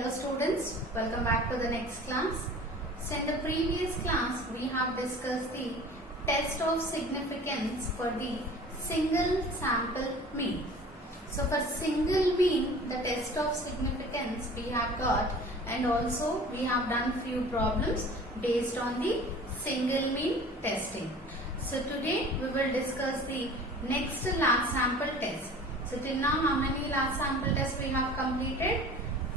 Hello students, welcome back to the next class. So in the previous class we have discussed the test of significance for the single sample mean. So for single mean the test of significance we have got, and also we have done few problems based on the single mean testing. So today we will discuss the next large sample test. So till now how many large sample tests we have completed?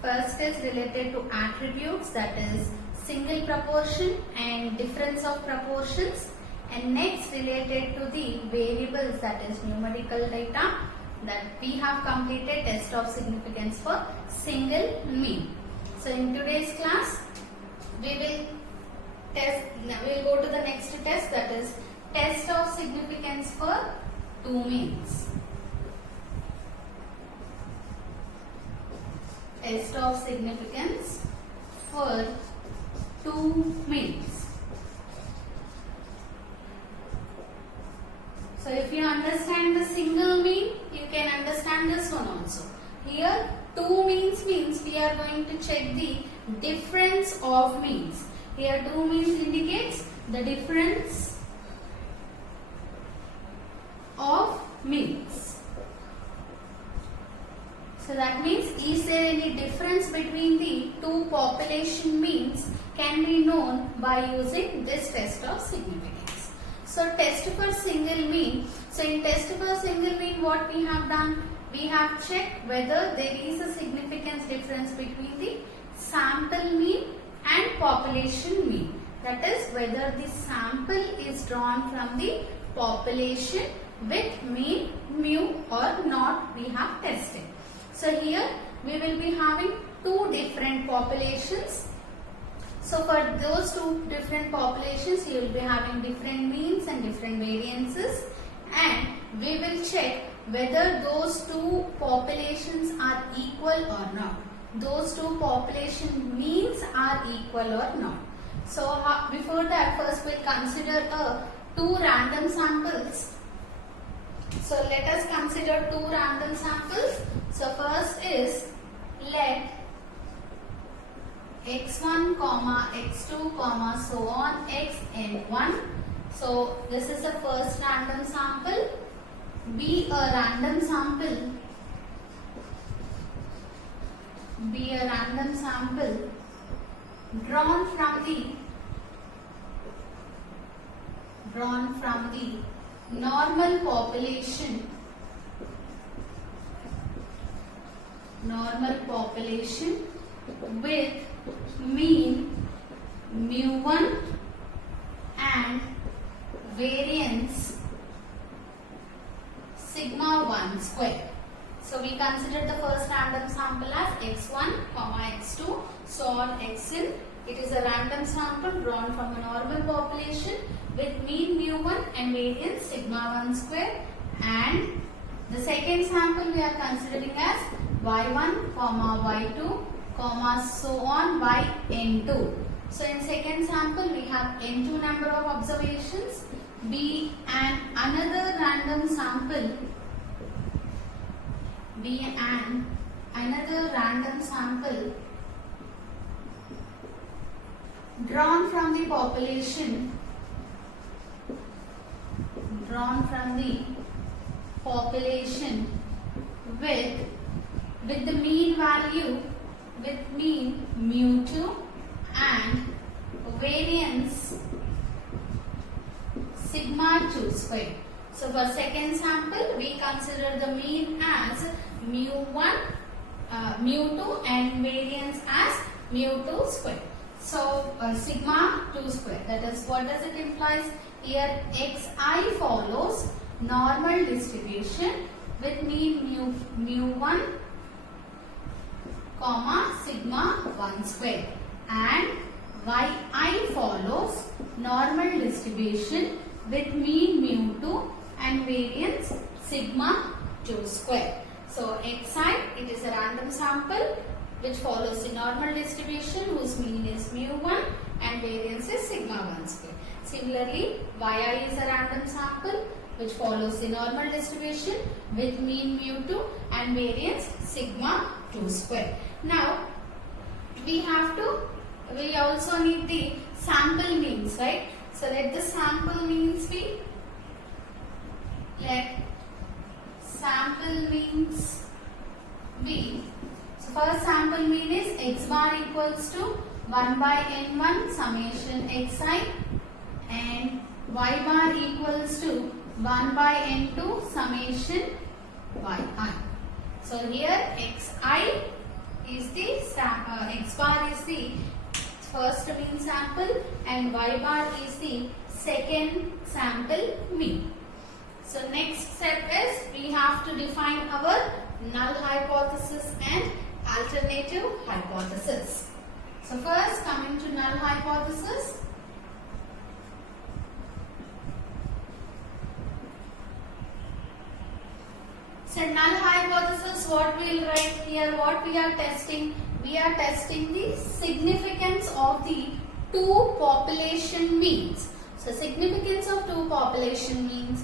First is related to attributes, that is single proportion and difference of proportions, and next related to the variables, that is numerical data, that we have completed test of significance for single mean. So in today's class we will go to the next test, that is test of significance for two means. Test of significance for two means. So if you understand the single mean, you can understand this one also. Here two means we are going to check the difference of means. Here two means indicates the difference of means. So that means, is there any difference between the two population means can be known by using this test of significance. So test for single mean. So in test for single mean what we have done? We have checked whether there is a significance difference between the sample mean and population mean. That is whether the sample is drawn from the population with mean mu or not, we have tested. So here we will be having two different populations. So for those two different populations you will be having different means and different variances, and we will check whether those two populations are equal or not. Those two population means are equal or not. So before that, first we will consider two random samples. So let us consider two random samples. So first is let x1, x2, so on xn1. So this is the first random sample. Be a random sample. Be a random sample drawn from the normal population with mean mu1 and variance sigma 1 square. So we consider the first random sample as x1, x2, so on xn. It is a random sample drawn from a normal population with mean mu1 and variance sigma 1 square, and the second sample we are considering as y1, y2, so on yn2. So in second sample we have n2 number of observations. Be another random sample. Drawn from the population with the mean value, with mean mu2 and variance sigma 2 square. So for second sample we consider the mean as mu1, mu2 and variance as mu2 square. So sigma 2 square, that is, what does it implies? Here xi follows normal distribution with mean mu1, sigma 1 square, and yi follows normal distribution with mean mu2 and variance sigma 2 square. So xi, it is a random sample which follows the normal distribution whose mean is mu1 and variance is sigma 1 square. Similarly, yi is a random sample which follows the normal distribution with mean mu2 and variance sigma 2 square. Now, we also need the sample means, right? So let the sample means be, so first sample mean is x bar equals to 1 by n1 summation xi and y bar equals to 1 by n2 summation yi. So here xi is the x bar is the first mean sample and y bar is the second sample mean. So next step is we have to define our null hypothesis and alternative hypothesis. So first, coming to null hypothesis. So null hypothesis, what we will write here, what we are testing? We are testing the significance of the two population means. So significance of two population means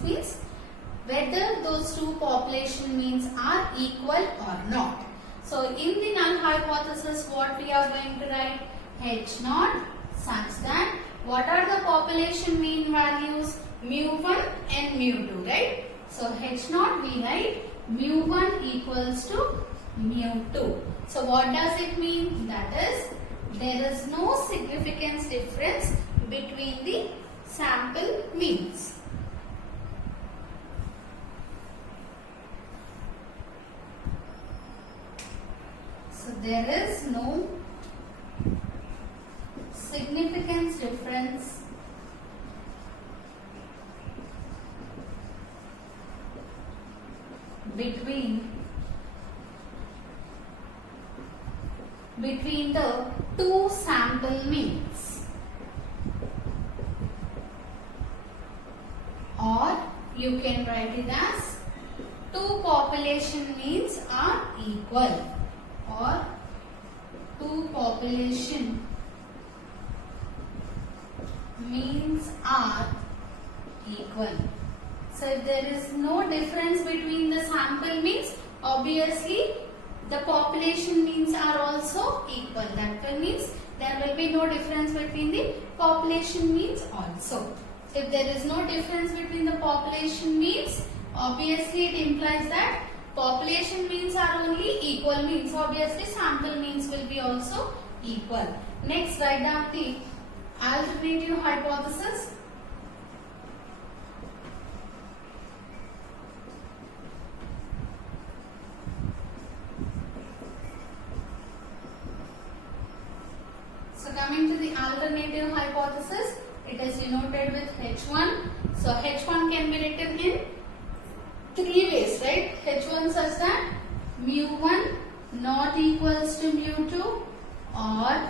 whether those two population means are equal or not. So in the null hypothesis, what we are going to write? H naught such that what are the population mean values? Mu1 and mu2, right? So H naught we write mu1 equals to mu2. So what does it mean? That is, there is no significance difference between the sample means. So there is no significance difference between the two sample means, or you can write it as two population means are equal, or two population means are equal. So if there is no difference between the sample means, obviously the population means are also equal. That means there will be no difference between the population means also. So if there is no difference between the population means, obviously it implies that population means are only equal means. Obviously sample means will be also equal. Next, write down the alternative hypothesis. So coming to the alternative hypothesis, it is denoted with H1. So H1 can be written in three ways, right? H1 such that mu1 not equals to mu2, or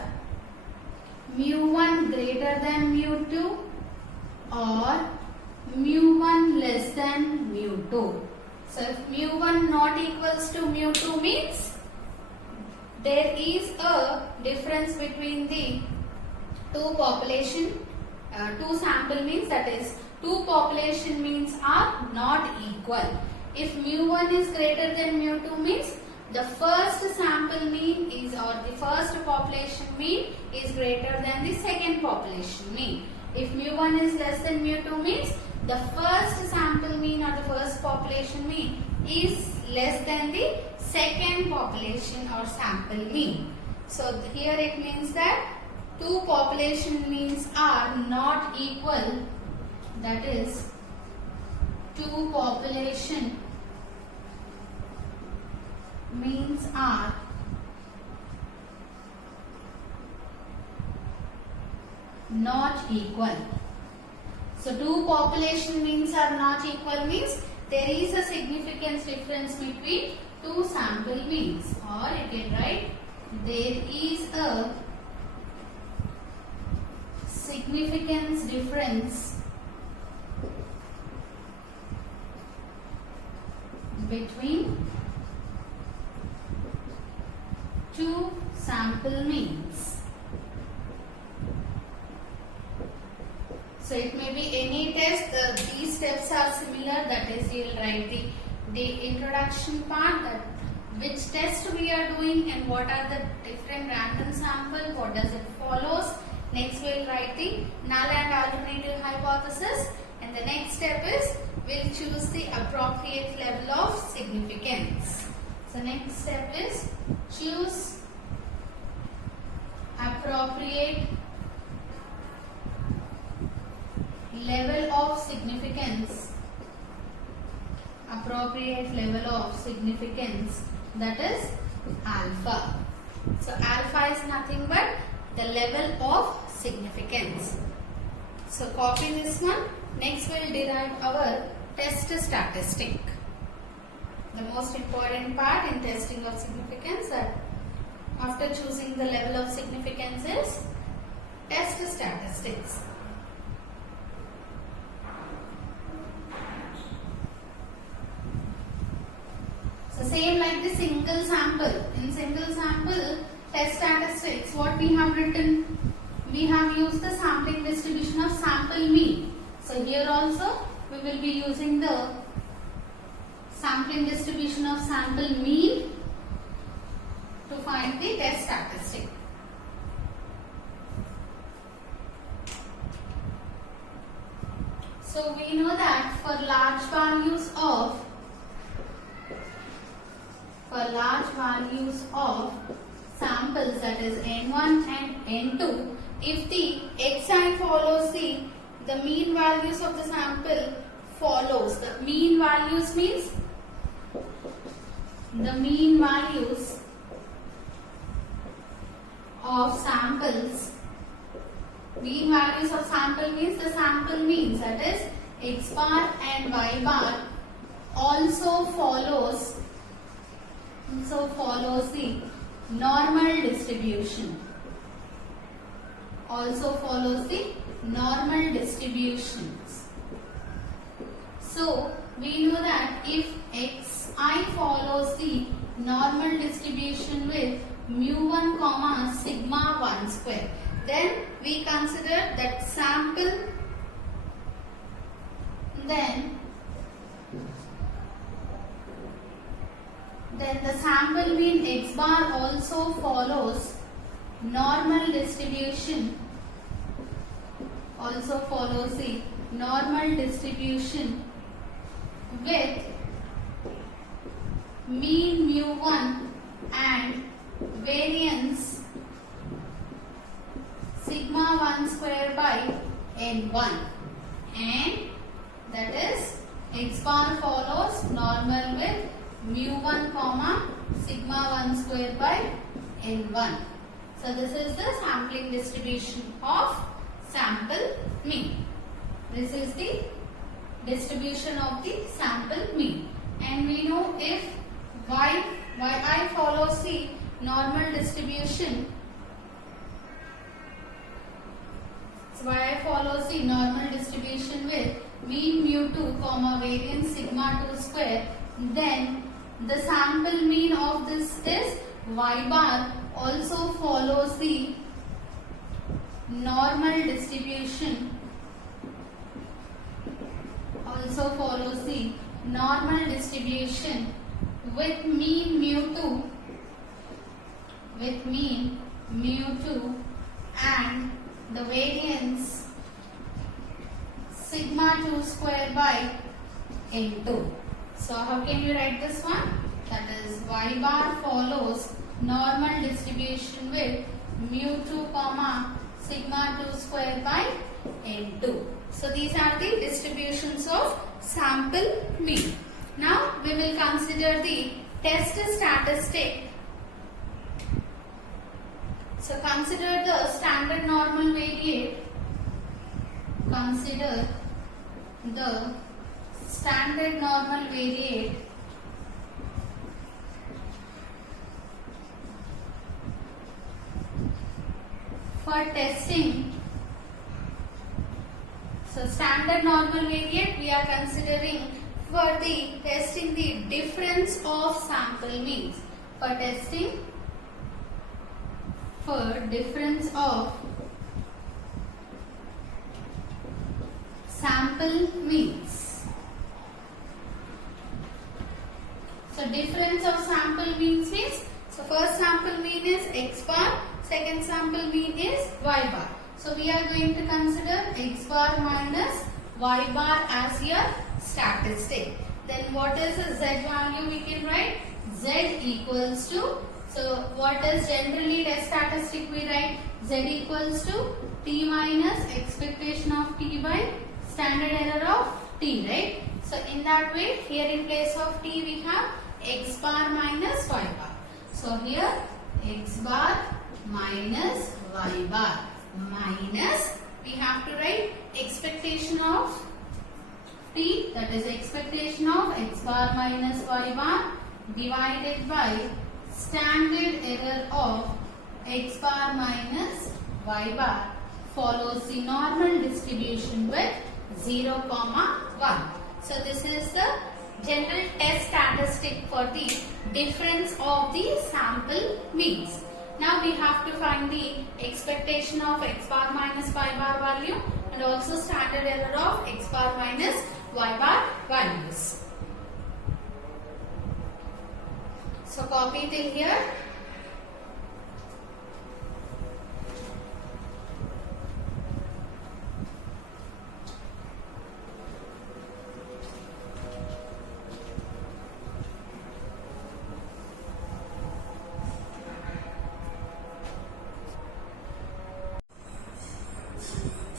mu1 greater than mu2, or mu1 less than mu2. So if mu1 not equals to mu2 means there is a difference between the two population, two sample means, that is two population means are not equal. If mu1 is greater than mu2 means the first sample mean is, or the first population mean is greater than the second population mean. If mu1 is less than mu2 means the first sample mean or the first population mean is less than the second population or sample mean. So here it means that two population means are not equal, that is two population means are not equal. So two population means are not equal means there is a significance difference between two sample means, or you can write there is a significance difference between two sample means. So it may be any test, these steps are similar, that is you will write the introduction part, that which test we are doing and what are the different random sample, what does it follows. Next we'll write the null and alternative hypothesis, and the next step is we'll choose the appropriate level of significance. So next step is choose appropriate level of significance. Appropriate level of significance, that is alpha. So alpha is nothing but the level of significance. So copy this one. Next we'll derive our test statistic. The most important part in testing of significance, that after choosing the level of significance, is test statistics. So same like the single sample. In single sample test statistics, what we have written? We have used the sampling distribution of sample mean. So here also we will be using the sampling distribution of sample mean to find the test statistic. So we know that for large values of samples, that is N1 and N2, if the xi follows the mean values of the sample follows. The mean values means the mean values of samples. Mean values of sample means the sample means, that is x bar and y bar also follows the normal distribution. Also follows the normal distributions. So we know that if xi follows the normal distribution with mu1 comma sigma 1 square, then we consider that sample, then the sample mean x bar also follows normal distribution, also follows the normal distribution with mean mu1 and variance sigma 1 square by n1, and that is x bar follows normal with mu1 comma sigma 1 square by n1. So this is the sampling distribution of sample mean. This is the distribution of the sample mean, and we know if yi follows the normal distribution. So yi follows the normal distribution with mean mu2 comma variance sigma 2 square, then the sample mean of this is y bar also follows the normal distribution, with mean mu2 and the variance sigma 2 square by n2. So how can you write this one? That is y bar follows normal distribution with mu2 comma sigma 2 square by n2. So these are the distributions of sample mean. Now we will consider the test statistic. So consider the standard normal variate. Consider the standard normal variate for testing. So standard normal variate we are considering for the testing the difference of sample means. For testing for difference of sample means. So difference of sample means is, so first sample mean is x bar, second sample mean is y bar. So we are going to consider x bar minus y bar as your statistic. Then what is the z value we can write? Z equals to, so what is generally test statistic we write? Z equals to t minus expectation of t by standard error of t, right? So in that way, here in place of t we have x bar minus y bar. So here x bar minus y bar minus, we have to write expectation of t, that is expectation of x bar minus y bar divided by standard error of x bar minus y bar follows the normal distribution with 0, 1. So this is the general test statistic for the difference of the sample means. Now we have to find the expectation of x bar minus y bar value and also standard error of x bar minus y bar values. So copy till here.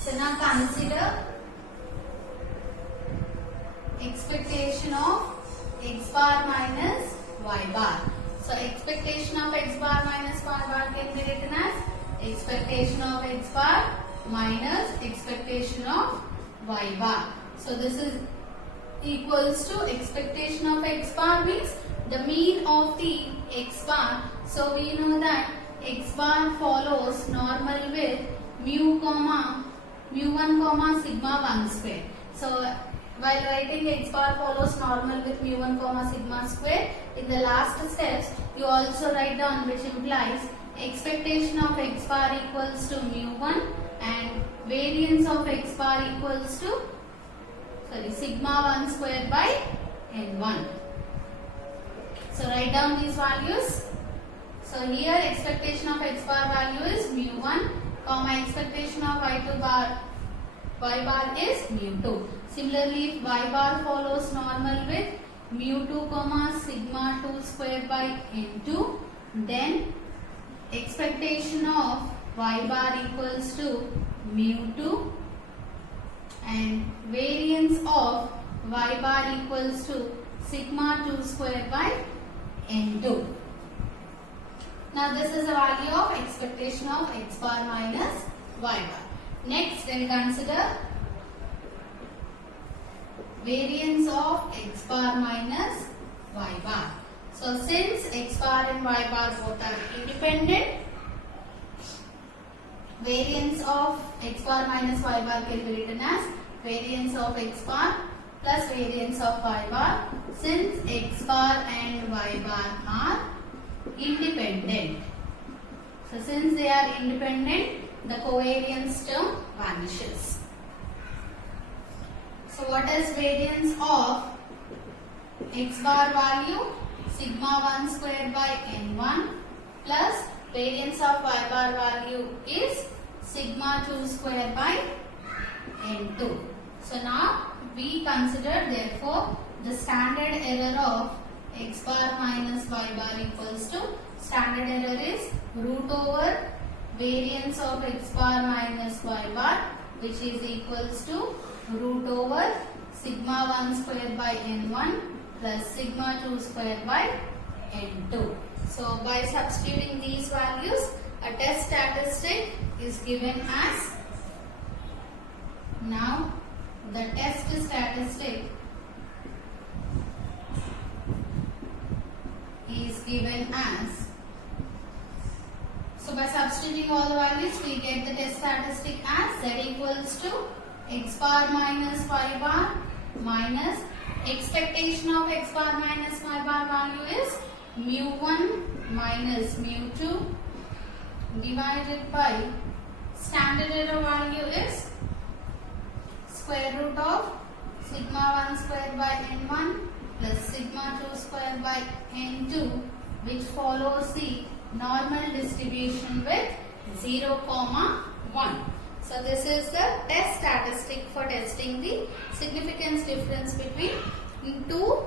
So now consider expectation of x bar minus y bar. So expectation of x bar minus y bar can be written as expectation of x bar minus expectation of y bar. So this is equals to expectation of x bar means the mean of the x bar. So we know that x bar follows normal with mu1 sigma 1 square. So while writing x bar follows normal with mu1 sigma square, in the last steps you also write down, which implies expectation of x bar equals to mu1 and variance of x bar equals to sigma 1 square by n1. So write down these values. So here expectation of x bar value is mu1, expectation of y bar is mu2. Similarly, if y bar follows normal with mu2 sigma 2 square by n2, then expectation of y bar equals to mu2 and variance of y bar equals to sigma 2 square by n2. Now this is the value of expectation of x bar minus y bar. Next, we'll consider variance of x bar minus y bar. So since x bar and y bar both are independent, variance of x bar minus y bar can be written as variance of x bar plus variance of y bar, since x bar and y bar are independent. So since they are independent, the covariance term vanishes. So what is variance of x bar value? Sigma 1 square by n1 plus variance of y bar value is sigma 2 square by n2. So now we consider therefore the standard error of x bar minus y bar equals to, standard error is root over variance of x bar minus y bar, which is equals to root over sigma 1 square by n1 plus sigma 2 square by n2. So by substituting these values, a test statistic is given as, now the test statistic is given as, so by substituting all the values we get the test statistic as z equals to x bar minus y bar minus expectation of x bar minus y bar value is mu1 minus mu2 divided by standard error value is square root of sigma 1 square by n1 plus sigma 2 square by n2, which follows the normal distribution with 0, 1. So this is the test statistic for testing the significance difference between two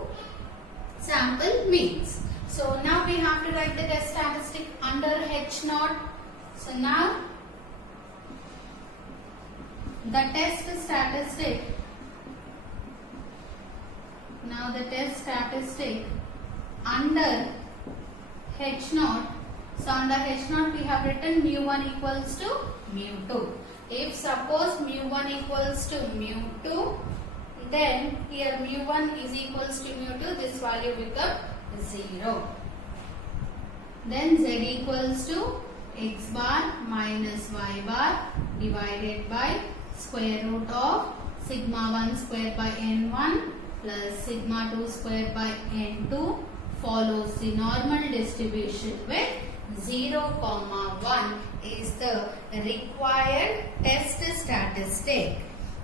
sample means. So now we have to write the test statistic under H naught. So now the test statistic under H naught. So under H naught we have written mu1 equals to mu2. If suppose mu1 equals to mu2, then here mu1 is equals to mu2, this value becomes 0. Then z equals to x bar minus y bar divided by square root of sigma 1 square by n1 plus sigma 2 square by n2 follows the normal distribution with 0, 1 is the required test statistic.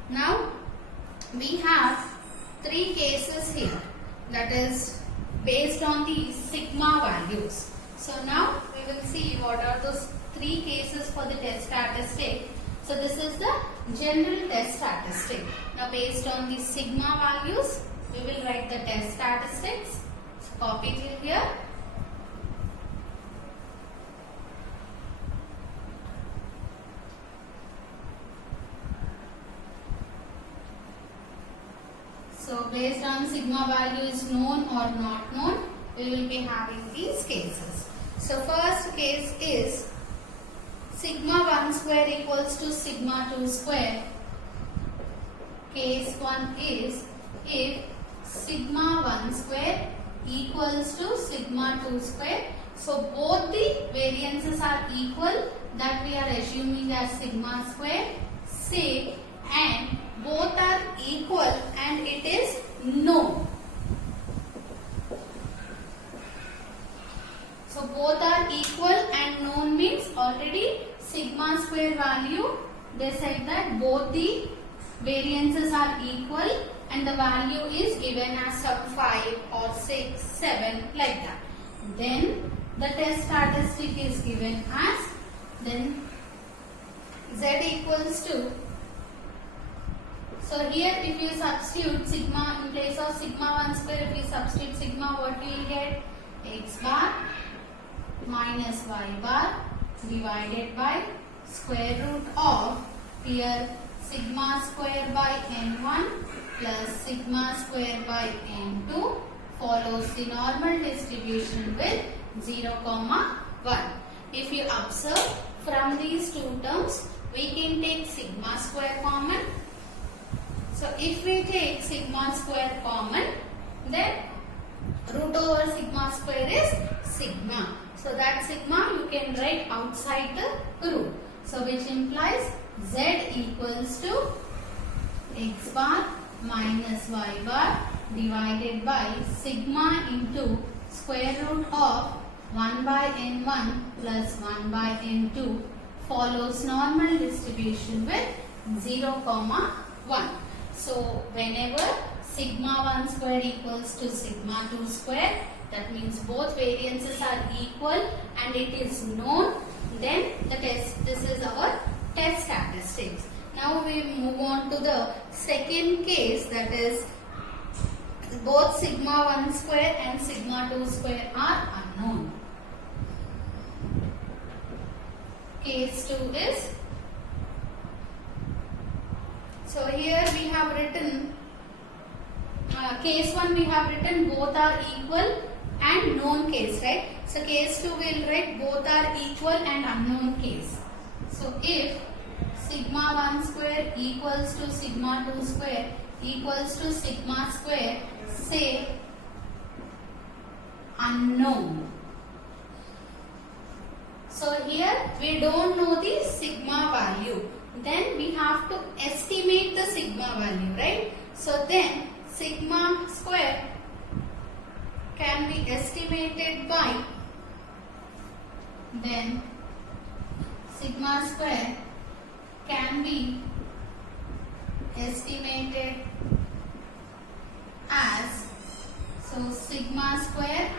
Now we have 3 cases here, that is based on the sigma values. So now we will see what are those 3 cases for the test statistic. So this is the general test statistic. Now based on the sigma values, we will write the test statistics. So copy it here. So based on sigma value is known or not known, we will be having these cases. So first case is sigma 1 square equals to sigma 2 square. Case 1 is if sigma 1 square equals to sigma 2 square. So both the variances are equal, that we are assuming as sigma square, say, and both are equal and it is known. So both are equal and known means already sigma square value, they said that both the variances are equal and the value is given as some 5 or 6, 7 like that. Then the test statistic is given as, then z equals to, so here if you substitute sigma in place of sigma 1 square, if you substitute sigma, what you will get? X bar minus y bar divided by square root of here sigma square by n1 plus sigma square by n2 follows the normal distribution with 0, 1. If you observe from these two terms, we can take sigma square common. So if we take sigma square common, then root over sigma square is sigma. So that sigma you can write outside the root. So which implies z equals to x bar minus y bar divided by sigma into square root of 1 by n1 plus 1 by n2 follows normal distribution with 0, 1. So whenever sigma 1 square equals to sigma 2 square, that means both variances are equal and it is known, then the test, this is our test statistics. Now we move on to the second case, that is both sigma 1 square and sigma 2 square are unknown. Case 2 is, so here we have written, case 1 we have written both are equal and known case, right? So case 2 we will write both are equal and unknown case. So if sigma 1 square equals to sigma 2 square equals to sigma square, say unknown. So here we don't know the sigma value. Then we have to estimate the sigma value, right? So then sigma square can be estimated by, then sigma square can be estimated as So sigma square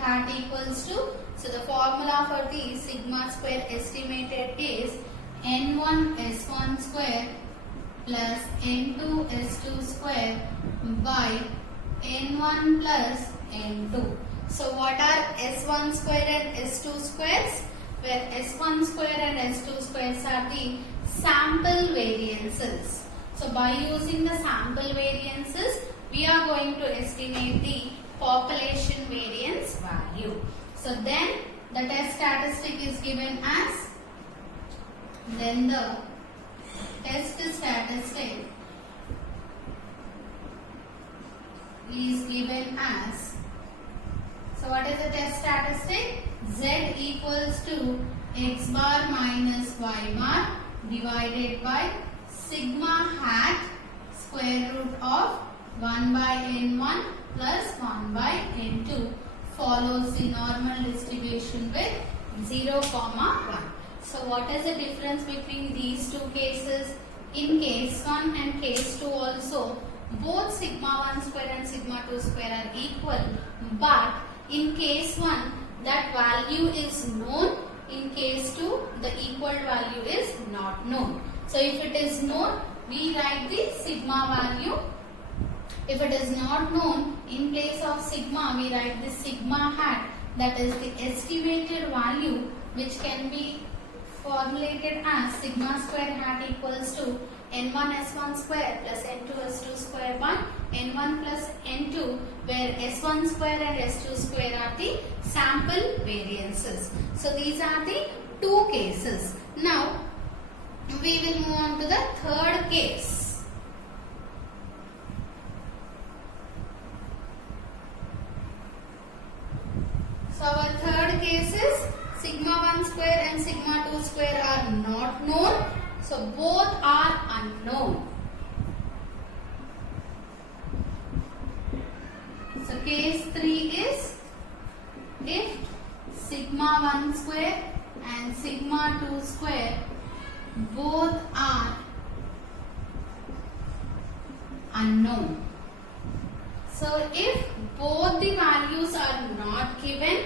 hat equals to, so the formula for the sigma square estimated is n1 s1 square plus n2 s2 square by n1 plus n2. So what are s1 square and s2 squares? Where s1 square and s2 squares are the sample variances. So by using the sample variances, we are going to estimate the population variance value. So then the test statistic is given as, then the test statistic is given as, so what is the test statistic? Z equals to x bar minus y bar divided by sigma hat square root of 1 by n1 plus 1 by n2 follows the normal distribution with 0, 1. So what is the difference between these two cases? In case 1 and case 2 also, both sigma 1 square and sigma 2 square are equal, but in case 1 that value is known, in case 2 the equal value is not known. So if it is known, we write the sigma value. If it is not known, in place of sigma we write the sigma hat, that is the estimated value, which can be formulated as sigma square hat equals to n1 s1 square plus n2 s2 square by n1 plus n2, where s1 square and s2 square are the sample variances. So these are the two cases. Now we will move on to the third case. So our third case is sigma 1 square and sigma 2 square are not known. So both are unknown. So case 3 is if sigma 1 square and sigma 2 square both are unknown. So if both the values are not given,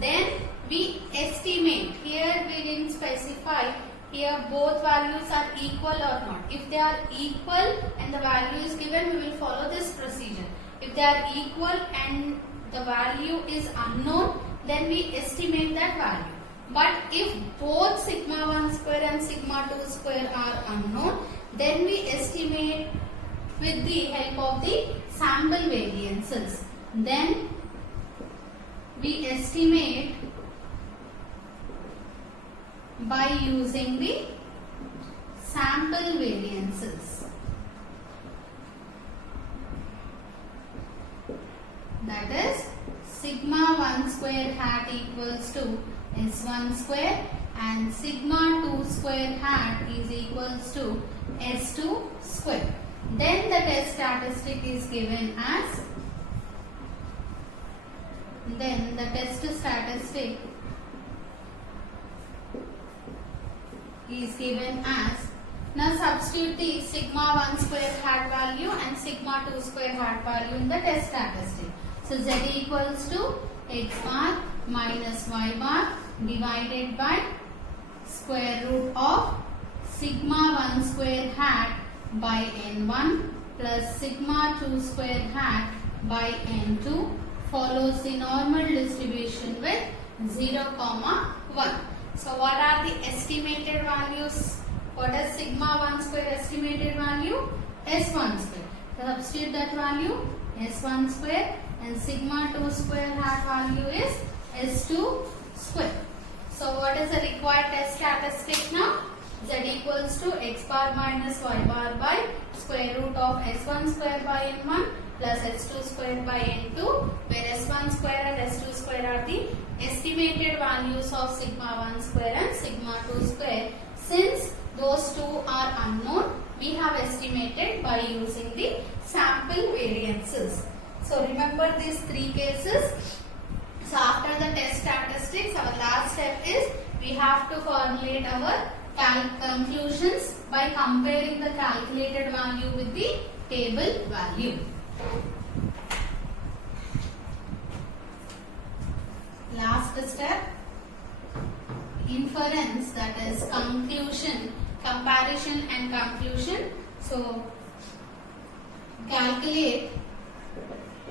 then we estimate. Here we didn't specify, here both values are equal or not. If they are equal and the value is given, we will follow this procedure. If they are equal and the value is unknown, then we estimate that value. But if both sigma 1 square and sigma 2 square are unknown, then we estimate with the help of the sample variances. Then we estimate by using the sample variances. That is sigma 1 square hat equals to s1 square and sigma 2 square hat is equals to s2 square. Then the test statistic is given as, then the test statistic is given as, now substitute the sigma 1 square hat value and sigma 2 square hat value in the test statistic. So z equals to x bar minus y bar divided by square root of sigma 1 square hat by n1 plus sigma 2 square hat by n2 follows the normal distribution with 0, 1. So what are the estimated values? What is sigma 1 square estimated value? S1 square. So substitute that value S1 square and sigma 2 square hat value is S2 square. So what is the required test statistic now? Z equals to x bar minus y bar by square root of S1 square by n1 plus S2 square by n2, where S1 square and S2 square are the estimated values of sigma 1 square and sigma 2 square. Since those two are unknown, we have estimated by using the sample variances. So remember these three cases. So after the test statistics, our last step is we have to formulate our conclusions by comparing the calculated value with the table value. Last step, inference, that is conclusion, comparison and conclusion. So calculate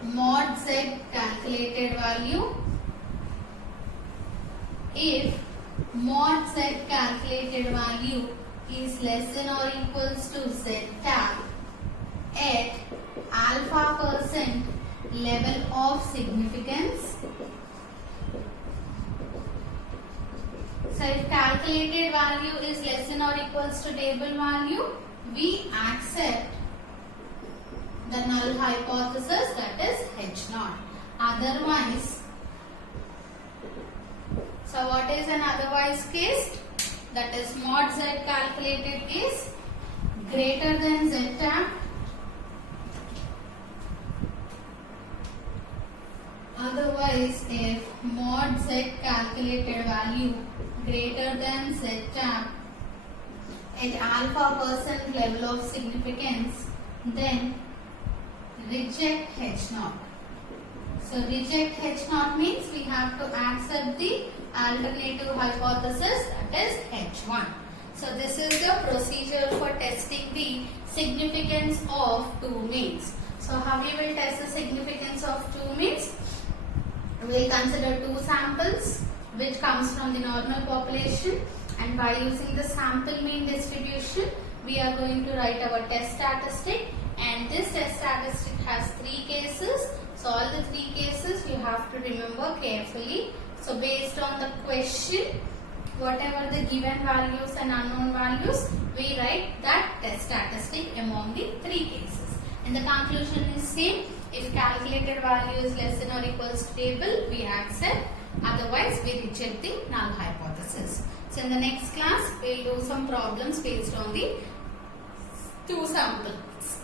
mod z calculated value. If mod z calculated value is less than or equals to z tab at alpha % level of significance. So if calculated value is less than or equals to table value, we accept the null hypothesis, that is H0. Otherwise, so what is an otherwise case? That is mod z calculated is greater than z tab. Otherwise, if mod z calculated value greater than z tab at alpha % level of significance, then reject H0. So reject H0 means we have to accept the alternative hypothesis, that is H1. So this is the procedure for testing the significance of two means. So how we will test the significance of two means? We will consider two samples which comes from the normal population, and by using the sample mean distribution we are going to write our test statistic, and this test statistic has three cases. So all the three cases you have to remember carefully. So based on the question, whatever the given values and unknown values, we write that test statistic among the three cases. And the conclusion is same. If calculated value is less than or equals to table, we accept. Otherwise, we reject the null hypothesis. So in the next class, we will do some problems based on the two samples.